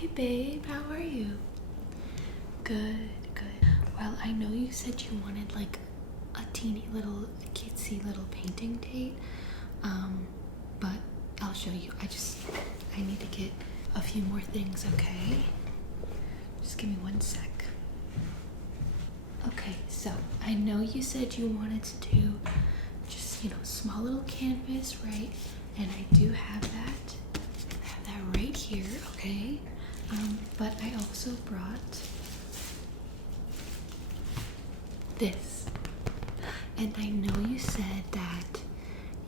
Hey babe, how are you? Good, good. Well, I know you said you wanted like a teeny little cutesy little painting date. But I'll show you. I need to get a few more things, okay? Just give me 1 sec. Okay, so I know you said you wanted to do just, small little canvas, right? And I do have that. I have that right here, okay? But I also brought this. And I know you said that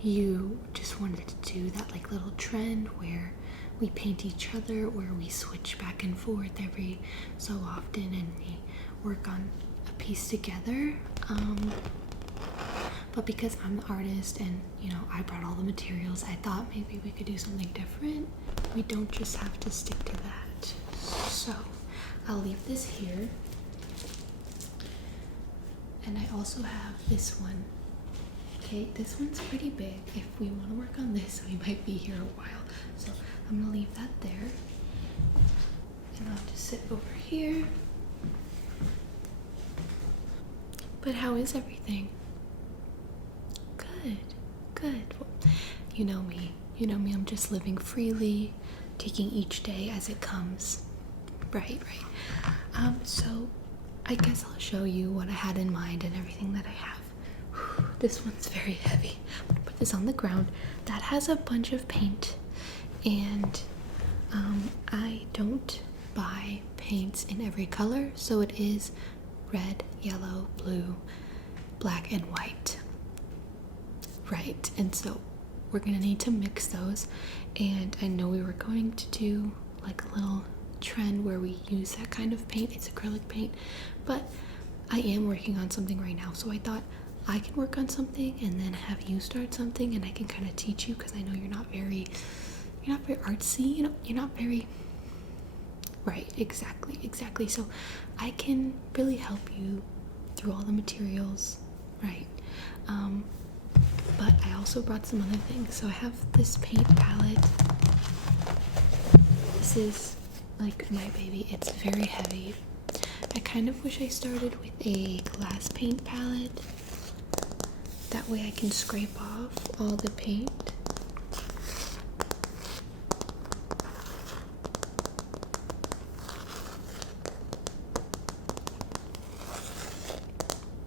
you just wanted to do that like little trend where we paint each other, where we switch back and forth every so often and we work on a piece together. But because I'm the artist and I brought all the materials, I thought maybe we could do something different. We don't just have to stick to that. So I'll leave this here. And I also have this one. Okay, this one's pretty big. If we want to work on this, we might be here a while. So I'm gonna leave that there. And I'll just sit over here. But how is everything? Good, good. Well, you know me. I'm just living freely, taking each day as it comes. Right. So I guess I'll show you what I had in mind and everything that I have. This one's very heavy. I'm gonna put this on the ground. That has a bunch of paint, and I don't buy paints in every color, so it is red, yellow, blue, black, and white. Right, and so we're gonna need to mix those, and I know we were going to do like a little trend where we use that kind of paint. It's acrylic paint, but I am working on something right now, so I thought I can work on something and then have you start something, and I can kind of teach you, because I know you're not very artsy, you're not very right. Exactly. So I can really help you through all the materials, right? But I also brought some other things. So I have this paint palette. This is like my baby. It's very heavy. I kind of wish I started with a glass paint palette. That way I can scrape off all the paint.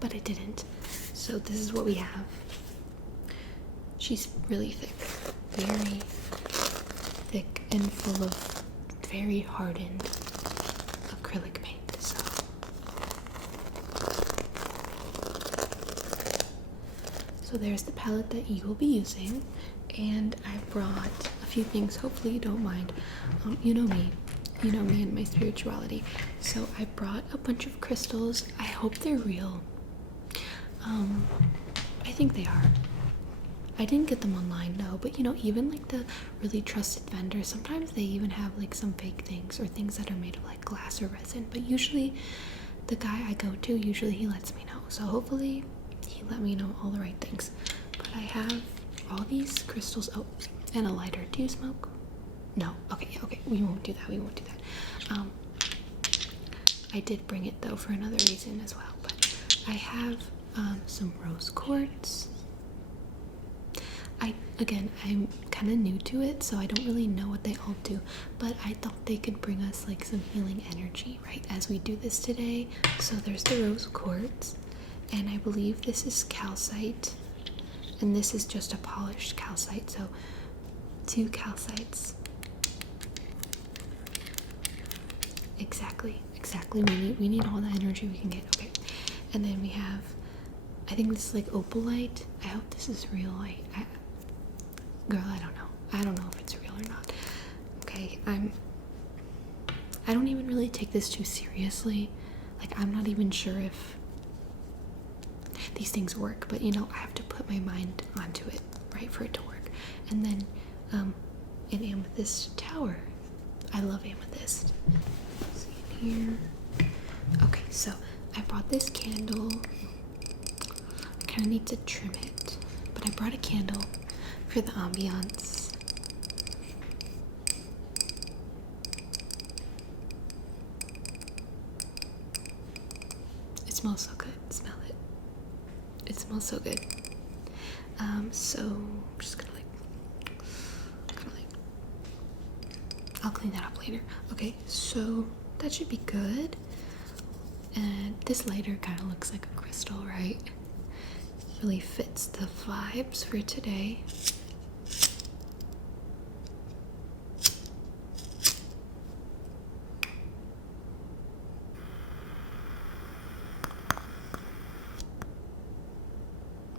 But I didn't. So this is what we have. She's really thick. Very thick and full of very hardened acrylic paint. So there's the palette that you will be using, and I brought a few things. Hopefully you don't mind. You know me and my spirituality. So I brought a bunch of crystals. I hope they're real. I think they are. I didn't get them online, no, but even like the really trusted vendors, sometimes they even have like some fake things or things that are made of like glass or resin, but usually the guy I go to, usually he lets me know. So hopefully he let me know all the right things. But I have all these crystals. Oh, and a lighter. Do you smoke? No. Okay. We won't do that. I did bring it though for another reason as well. But I have some rose quartz. I'm kind of new to it, so I don't really know what they all do. But I thought they could bring us like some healing energy, right, as we do this today. So there's the rose quartz. And I believe this is calcite, and this is just a polished calcite, so 2 calcites. Exactly. We need all the energy we can get. Okay, and then we have, I think this is like opalite. I hope this is real light. Girl, I don't know if it's real or not. Okay, I don't even really take this too seriously. Like, I'm not even sure if these things work, but I have to put my mind onto it, right, for it to work. And then an amethyst tower. I love amethyst. See in here. Okay, so I brought this candle. I kind of need to trim it, but I brought a candle for the ambiance. smells so good. Smell it. It smells so good. So I'm just gonna I'll clean that up later. Okay, so that should be good. And this lighter kind of looks like a crystal, right? Really fits the vibes for today.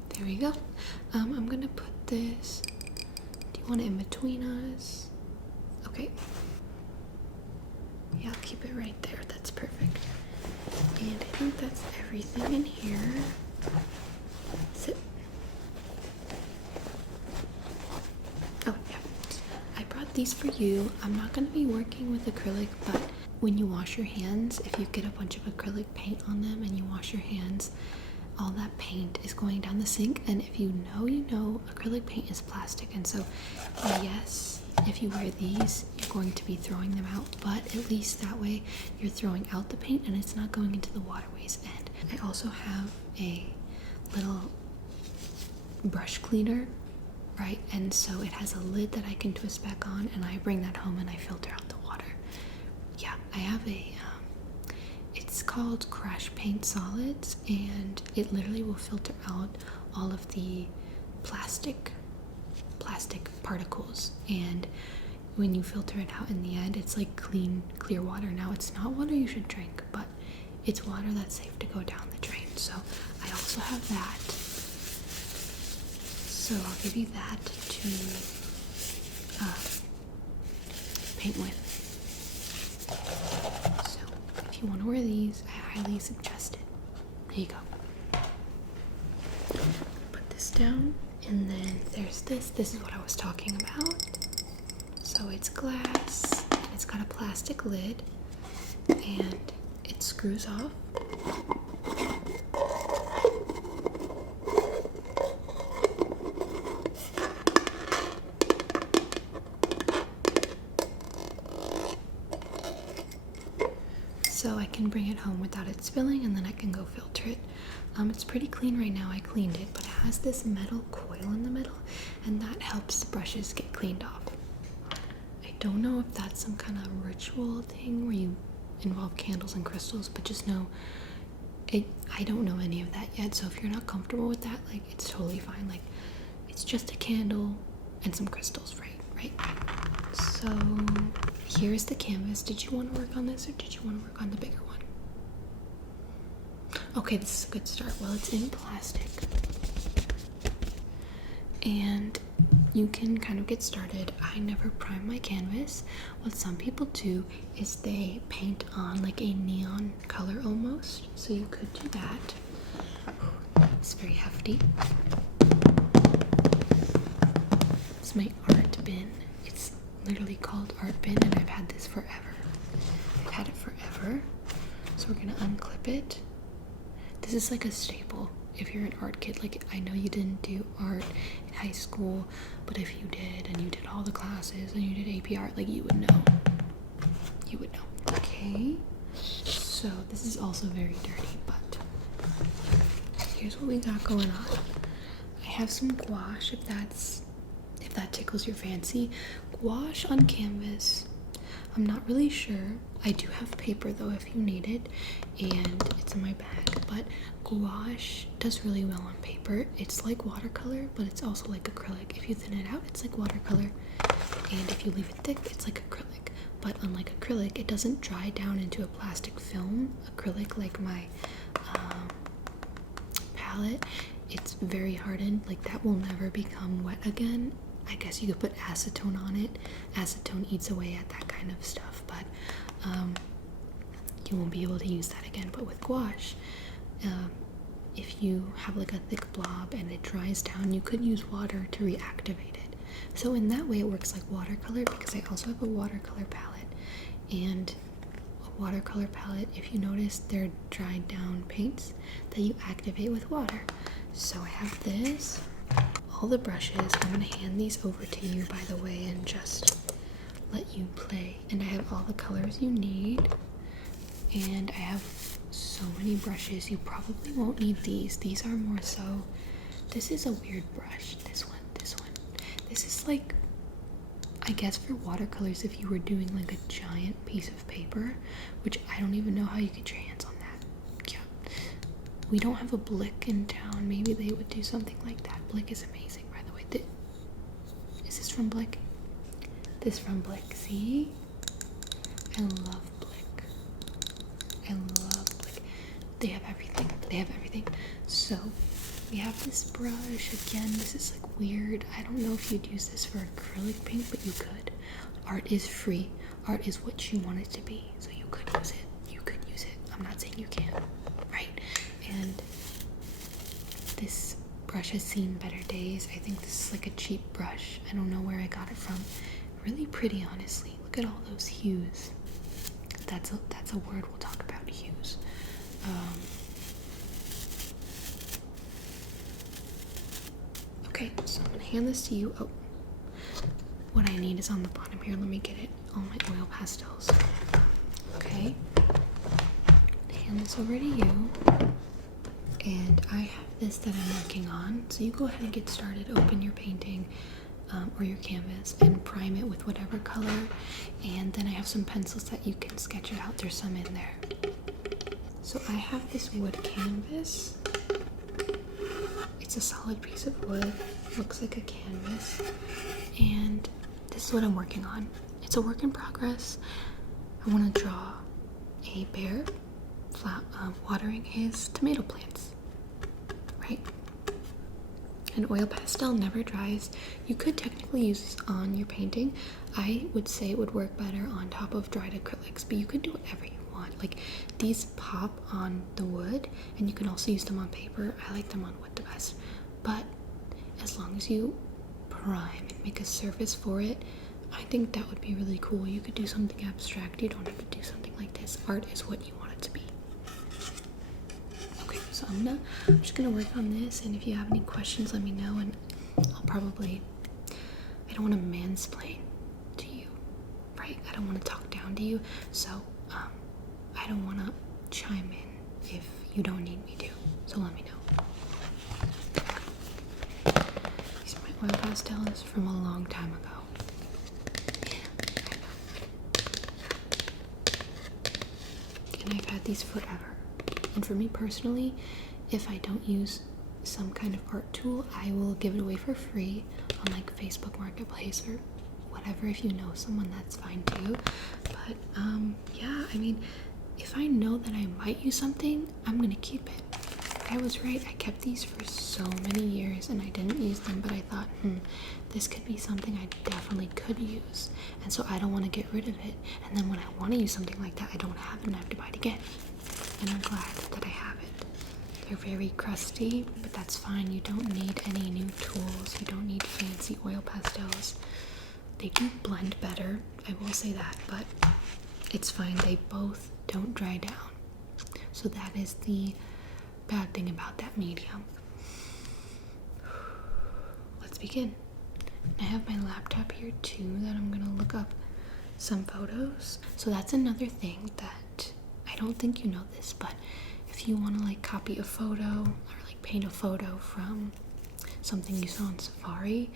There we go. I'm gonna put this. Do you want it in between us? Okay. Yeah, I'll keep it right there. That's perfect. And I think that's everything in here. Sit. Oh, yeah. I brought these for you. I'm not going to be working with acrylic, but when you wash your hands, if you get a bunch of acrylic paint on them and you wash your hands, all that paint is going down the sink. And if you know, acrylic paint is plastic. And so, yes, if you wear these, you're going to be throwing them out, but at least that way you're throwing out the paint and it's not going into the waterways. And I also have a little brush cleaner, right? And so it has a lid that I can twist back on, and I bring that home and I filter out the water. Yeah, I have a it's called Crash Paint Solids, and it literally will filter out all of the plastic particles, and when you filter it out in the end, it's like clear water. Now, it's not water you should drink, but it's water that's safe to go down the drain. So I also have that, so I'll give you that to paint with. So if you want to wear these, I highly suggest it. There you go. Put this down. And then there's this. This is what I was talking about. So it's glass, and it's got a plastic lid, and it screws off. So I can bring it home without it spilling, and then I can go filter it. It's pretty clean right now. I cleaned it, but it has this metal coil in the middle, and that helps the brushes get cleaned off. I don't know if that's some kind of ritual thing where you involve candles and crystals, but just know I don't know any of that yet. So if you're not comfortable with that, like, it's totally fine. Like, it's just a candle and some crystals, right? So here's the canvas. Did you want to work on this, or did you want to work on the bigger one? Okay, this is a good start. Well, it's in plastic, and you can kind of get started. I never prime my canvas. What some people do is they paint on like a neon color almost, so you could do that. It's very hefty. It's my art bin. It's literally called art bin, and I've had this forever. I've had it forever. So we're gonna unclip it. This is like a staple if you're an art kid. Like, I know you didn't do art in high school, but if you did, and you did all the classes, and you did AP art, like, you would know. You would know. Okay, so this is also very dirty, but here's what we got going on. I have some gouache, if that tickles your fancy. Gouache on canvas, I'm not really sure. I do have paper though if you need it, and it's in my bag, but gouache does really well on paper. It's like watercolor, but it's also like acrylic. If you thin it out, it's like watercolor, and if you leave it thick, it's like acrylic. But unlike acrylic, it doesn't dry down into a plastic film. Acrylic, like my palette, it's very hardened. Like, that will never become wet again. I guess you could put acetone on it. Acetone eats away at that kind of stuff, but you won't be able to use that again. But with gouache, if you have like a thick blob and it dries down, you could use water to reactivate it. So in that way it works like watercolor, because I also have a watercolor palette, and a watercolor palette, if you notice, they're dried down paints that you activate with water. So I have this, all the brushes. I'm gonna hand these over to you, by the way, and just let you play. And I have all the colors you need. And I have so many brushes. You probably won't need these. These are more so, this is a weird brush. This one. This is like, I guess for watercolors if you were doing like a giant piece of paper, which I don't even know how you get your hands on that. Yeah. We don't have a Blick in town. Maybe they would do something like that. Blick is amazing, by the way. Is this from Blick? This from Blick. See? I love Blick. I love Blick. They have everything. They have everything. So we have this brush. Again, this is like weird. I don't know if you'd use this for acrylic paint, but you could. Art is free. Art is what you want it to be. So you could use it. You could use it. I'm not saying you can't. Right? And this brush has seen better days. I think this is like a cheap brush. I don't know where I got it from. Really pretty, honestly. Look at all those hues. That's a word we'll talk about, hues. Okay, so I'm gonna hand this to you. Oh, what I need is on the bottom here. Let me get it. All my oil pastels. Okay. Hand this over to you. And I have this that I'm working on. So you go ahead and get started. Open your painting or your canvas and prime it with whatever color. And then I have some pencils that you can sketch it out. There's some in there. So I have this wood canvas. It's a solid piece of wood. Looks like a canvas. And this is what I'm working on. It's a work in progress. I want to draw a bear watering his tomato plants. Right? An oil pastel never dries. You could technically use this on your painting. I would say it would work better on top of dried acrylics, but you could do whatever you want. Like, these pop on the wood, and you can also use them on paper. I like them on wood the best. But as long as you prime and make a surface for it, I think that would be really cool. You could do something abstract. You don't have to do something like this. Art is what you want it to be. Okay, so I'm just gonna work on this, and if you have any questions, let me know, and I don't want to mansplain to you, right? I don't want to talk down to you, so I don't want to chime in if you don't need me to, so let me know. These are my oil pastels from a long time ago. Yeah, I know. And I've had these forever. And for me personally, if I don't use some kind of art tool, I will give it away for free on like Facebook Marketplace or whatever. If you know someone, that's fine too. But yeah, I mean, if I know that I might use something, I'm gonna keep it. I was right. I kept these for so many years and I didn't use them, but I thought, this could be something I definitely could use. And so I don't want to get rid of it. And then when I want to use something like that, I don't have it and I have to buy it again. And I'm glad that I have it. They're very crusty, but that's fine. You don't need any new tools. You don't need fancy oil pastels. They do blend better, I will say that, but it's fine. They both don't dry down. So that is the bad thing about that medium. Let's begin. I have my laptop here too that I'm gonna look up some photos. So that's another thing that I don't think you know this, but if you want to like copy a photo or like paint a photo from something you saw on Safari,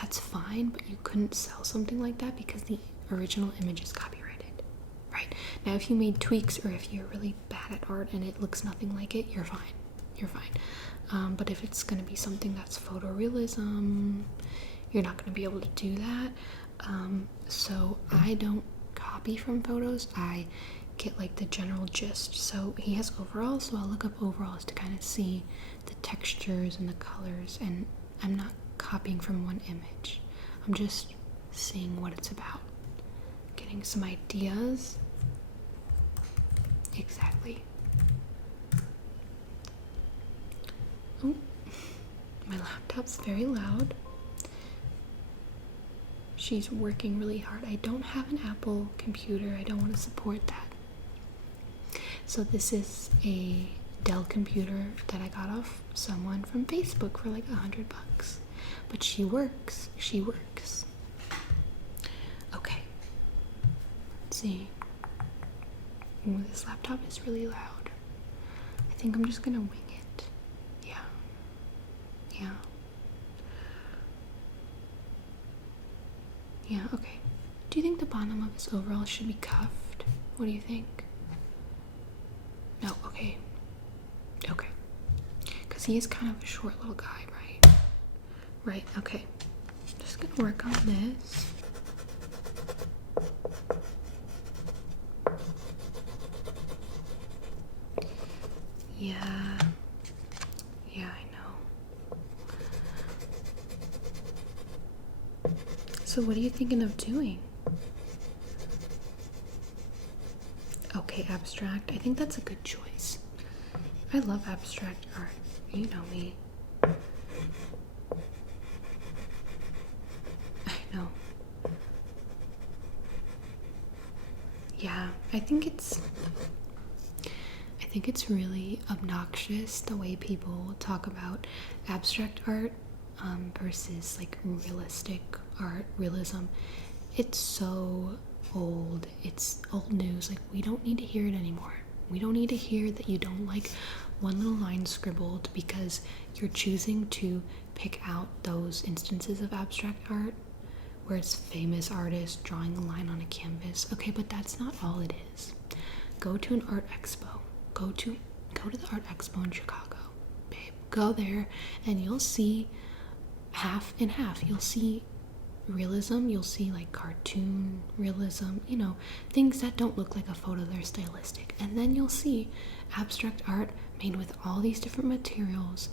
that's fine, but you couldn't sell something like that because the original image is copyrighted, right? Now, if you made tweaks or if you're really bad at art and it looks nothing like it, you're fine. You're fine. But if it's going to be something that's photorealism, you're not going to be able to do that. So I don't copy from photos. I get like the general gist. So he has overalls, so I'll look up overalls to kind of see the textures and the colors, and I'm not copying from one image. I'm just seeing what it's about, getting some ideas. Exactly. Oh, my laptop's very loud. She's working really hard. I don't have an Apple computer. I don't want to support that. So this is a Dell computer that I got off someone from Facebook for like $100. But she works. She works. Okay. Let's see. Ooh, this laptop is really loud. I think I'm just gonna wing it. Yeah. Yeah. Yeah, okay. Do you think the bottom of his overall should be cuffed? What do you think? No, okay. Okay. Because he is kind of a short little guy, right? Right, okay. Just gonna work on this. Yeah. Yeah, I know. So what are you thinking of doing? Okay, abstract. I think that's a good choice. I love abstract art. You know me. I know. Yeah, I think it's really obnoxious the way people talk about abstract art versus like realistic art, realism. It's so old. It's old news. Like, we don't need to hear it anymore. We don't need to hear that you don't like one little line scribbled because you're choosing to pick out those instances of abstract art where it's famous artists drawing a line on a canvas. Okay, but that's not all it is. Go to an art expo. Go to the art expo in Chicago, babe. Go there and you'll see half and half. You'll see realism, you'll see like cartoon realism, things that don't look like a photo, they're stylistic. And then you'll see abstract art made with all these different materials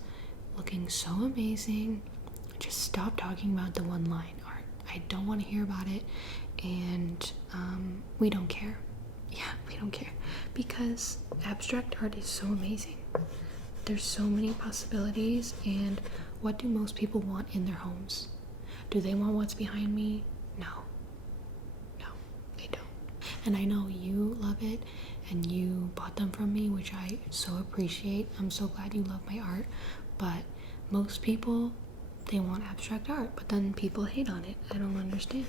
looking so amazing. Just stop talking about the one line art. I don't want to hear about it, and we don't care. Yeah, we don't care, because abstract art is so amazing. There's so many possibilities, and what do most people want in their homes? Do they want what's behind me? No, they don't. And I know you love it, and you bought them from me, which I so appreciate. I'm so glad you love my art, but most people, they want abstract art, but then people hate on it. I don't understand.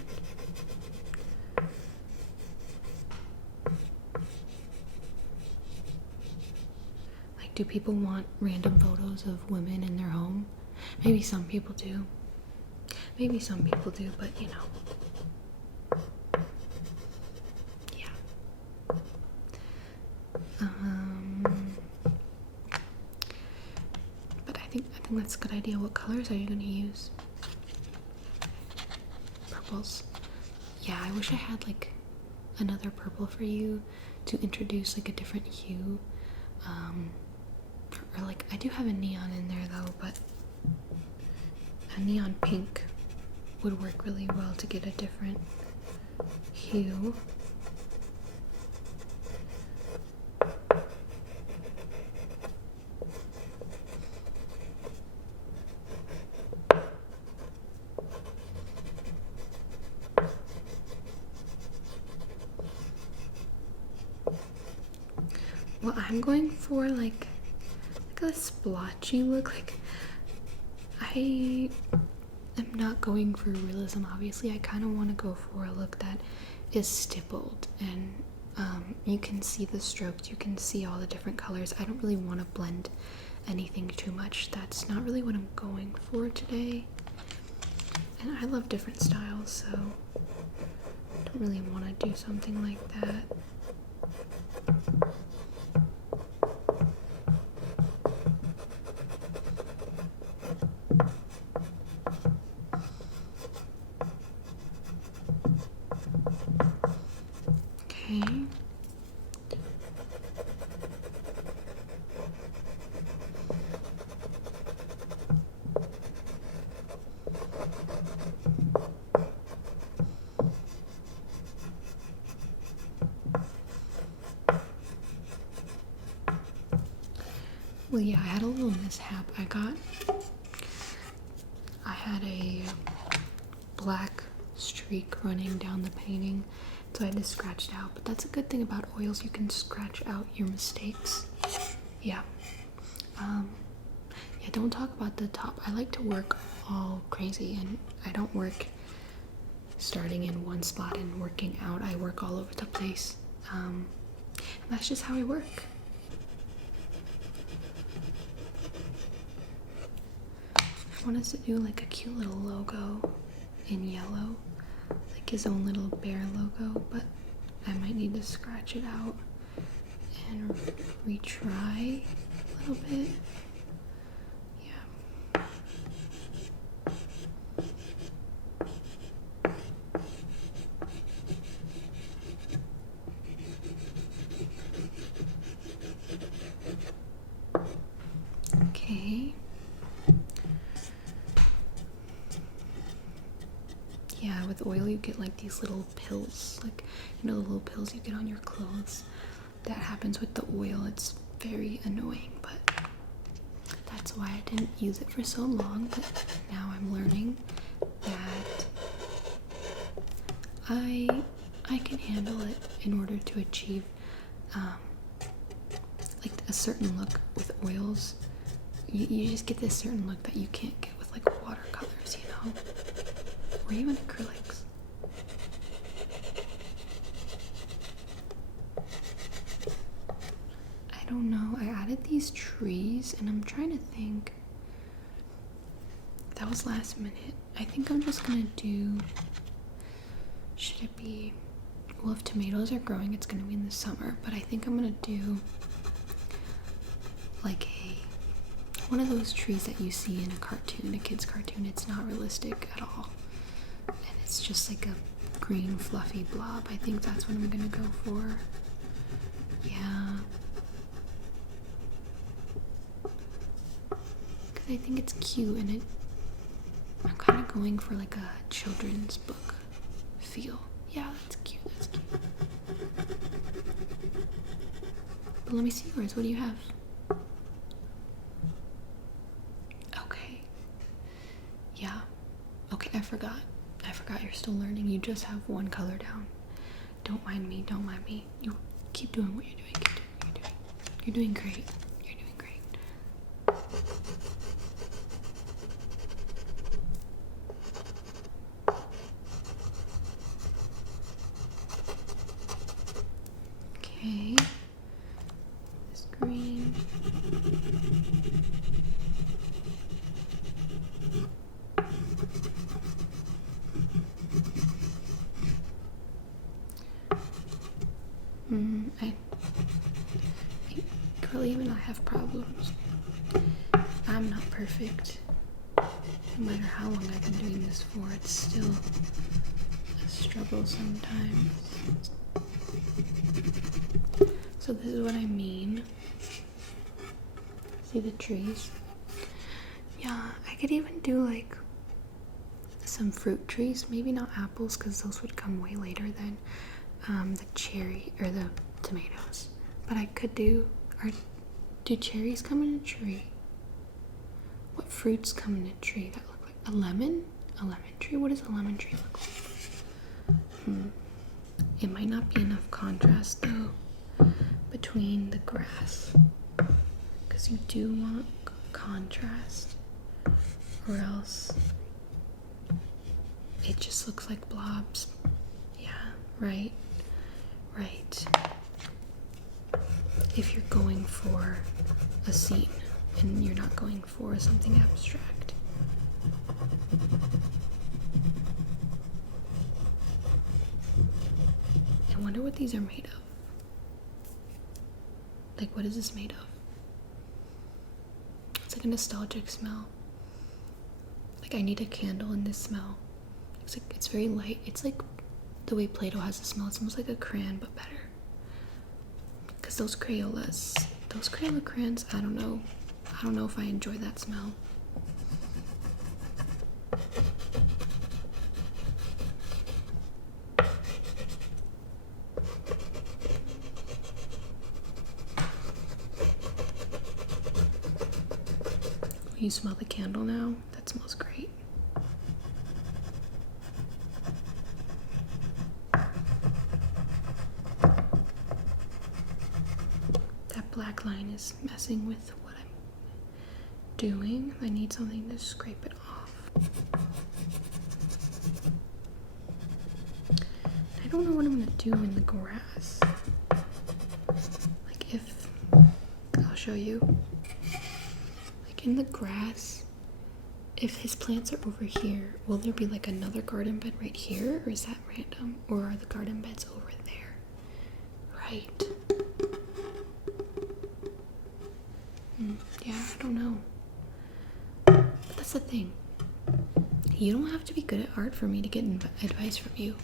Like, do people want random photos of women in their home? Maybe some people do. But yeah. But I think that's a good idea. What colors are you gonna use? Purples. Yeah, I wish I had like another purple for you to introduce like a different hue. Or like, I do have a neon in there though, but a neon pink would work really well to get a different hue. Well, I'm going for like a splotchy look. Like, I am not going for realism, obviously. I kind of want to go for a look that is stippled, and you can see the strokes, you can see all the different colors. I don't really want to blend anything too much. That's not really what I'm going for today. And I love different styles, so I don't really want to do something like that. Okay. Well, yeah, I had a little mishap. I had a black streak running down the painting, so I had to scratch it out. But that's a good thing about oils, you can scratch out your mistakes. Yeah. Yeah, don't talk about the top. I like to work all crazy, and I don't work starting in one spot and working out. I work all over the place. And that's just how I work. I want us to do like a cute little logo in yellow, like his own little bear logo, but I might need to scratch it out and retry a little bit. Yeah. Okay. Yeah, with oil you get like these little pills, like, you know, the little pills you get on your clothes. That happens with the oil. It's very annoying, but that's why I didn't use it for so long. But now I'm learning that I can handle it in order to achieve like a certain look with oils. You just get this certain look that you can't get with like watercolors, you know, or even acrylics. I don't know. I added these trees and I'm trying to think. That was last minute. I think I'm just gonna do, should it be, well, if tomatoes are growing it's gonna be in the summer, but I think I'm gonna do like one of those trees that you see in a cartoon, a kid's cartoon. It's not realistic at all, and it's just like a green fluffy blob. I think that's what I'm gonna go for. Yeah, because I think it's cute, and I'm kind of going for like a children's book feel. Yeah, that's cute, that's cute. But let me see yours. What do you have? Okay. Yeah. Okay, I forgot you're still learning. You just have one color down. Don't mind me, don't mind me. You keep doing what you're doing, keep doing what you're doing. You're doing great. You're doing great. Okay. This green. Girlie, even I have problems. I'm not perfect. No matter how long I've been doing this for, it's still a struggle sometimes. So this is what I mean. See the trees? Yeah, I could even do like some fruit trees. Maybe not apples, because those would come way later than the cherry or the tomatoes. But I could do, or do cherries come in a tree? What fruits come in a tree that look like a lemon? A lemon tree? What does a lemon tree look like? It might not be enough contrast though between the grass, because you do want contrast, or else it just looks like blobs. Yeah, right. If you're going for a scene and you're not going for something abstract. I wonder what these are made of. Like, what is this made of? It's like a nostalgic smell. Like, I need a candle in this smell. It's very light. It's like the way Play-Doh has a smell. It's almost like a crayon, but better. Because those Crayola crayons, I don't know if I enjoy that smell. You smell the candle now? That smells great. That black line is messing with what I'm doing. I need something to scrape it off. I don't know what I'm gonna do in the grass. show you. Like in the grass, if his plants are over here, will there be like another garden bed right here, or is that random? Or are the garden beds over there? Right. Yeah, I don't know. But that's the thing. You don't have to be good at art for me to get advice from you.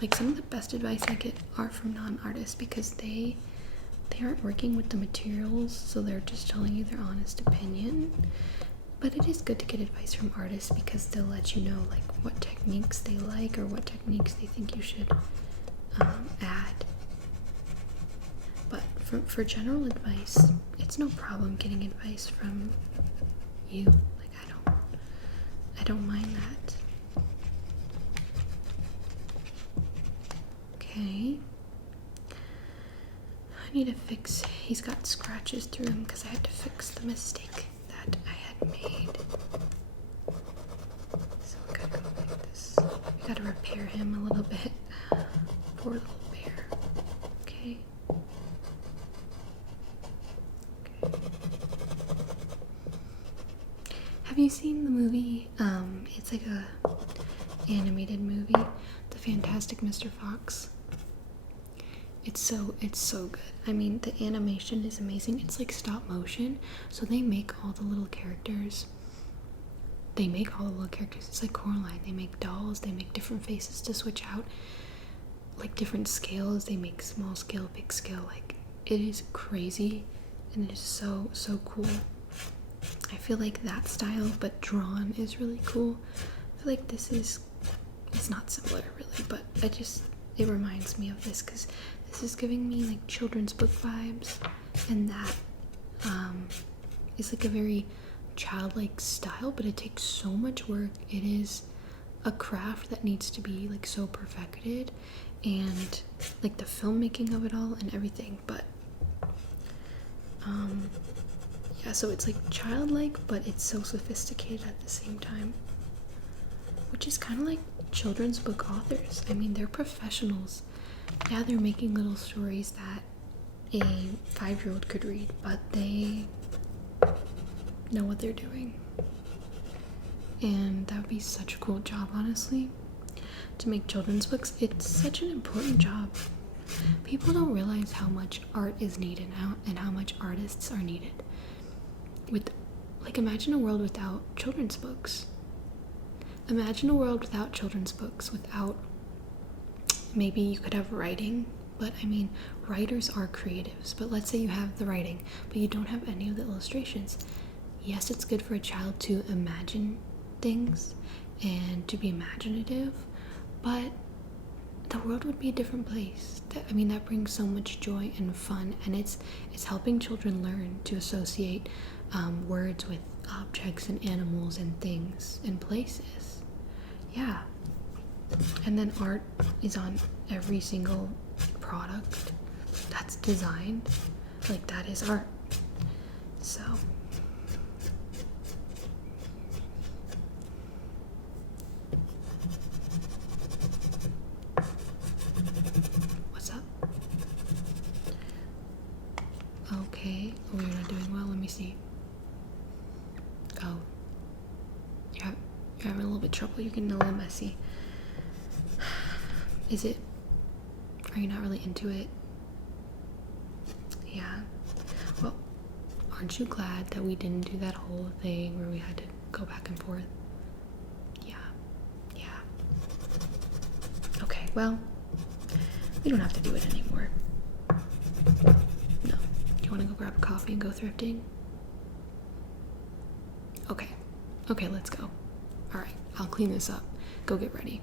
Like, some of the best advice I get are from non-artists, because they aren't working with the materials, so they're just telling you their honest opinion. But it is good to get advice from artists, because they'll let you know like what techniques they like or what techniques they think you should add. But for general advice, it's no problem getting advice from you. Like, I don't mind that. Okay. I need to fix, he's got scratches through him because I had to fix the mistake that I had made. So we gotta go like this. We gotta repair him a little bit. Poor little bear. Okay. Have you seen the movie? It's like a animated movie, The Fantastic Mr. Fox. It's so good. I mean, the animation is amazing. It's like stop motion, so they make all the little characters. It's like Coraline. They make dolls. They make different faces to switch out, like different scales. They make small scale, big scale. Like, it is crazy, and it is so cool. I feel like that style, but drawn, is really cool. I feel like it's not similar really, but it reminds me of this, because this is giving me like children's book vibes, and that is like a very childlike style, but it takes so much work. It is a craft that needs to be like so perfected, and like the filmmaking of it all and everything. But yeah, so it's like childlike, but it's so sophisticated at the same time, which is kind of like children's book authors. I mean, they're professionals. Yeah, they're making little stories that a 5-year-old could read, but they know what they're doing. And that would be such a cool job, honestly, to make children's books. It's such an important job. People don't realize how much art is needed now and how much artists are needed. Imagine a world without children's books. Imagine a world without children's books, without, maybe you could have writing, but I mean, writers are creatives. But let's say you have the writing, but you don't have any of the illustrations. Yes, it's good for a child to imagine things and to be imaginative, but the world would be a different place. That brings so much joy and fun, and it's helping children learn to associate words with objects and animals and things and places. Yeah. And then art is on every single product that's designed. Like, that is art. So what's up? Okay. Oh, you're not doing well. Let me see. Oh, you're having a little bit of trouble. You're getting a little messy. Are you not really into it? Yeah. Well, aren't you glad that we didn't do that whole thing where we had to go back and forth? Yeah. Okay, well, we don't have to do it anymore. No. Do you want to go grab a coffee and go thrifting? Okay, let's go. All right, I'll clean this up. Go get ready.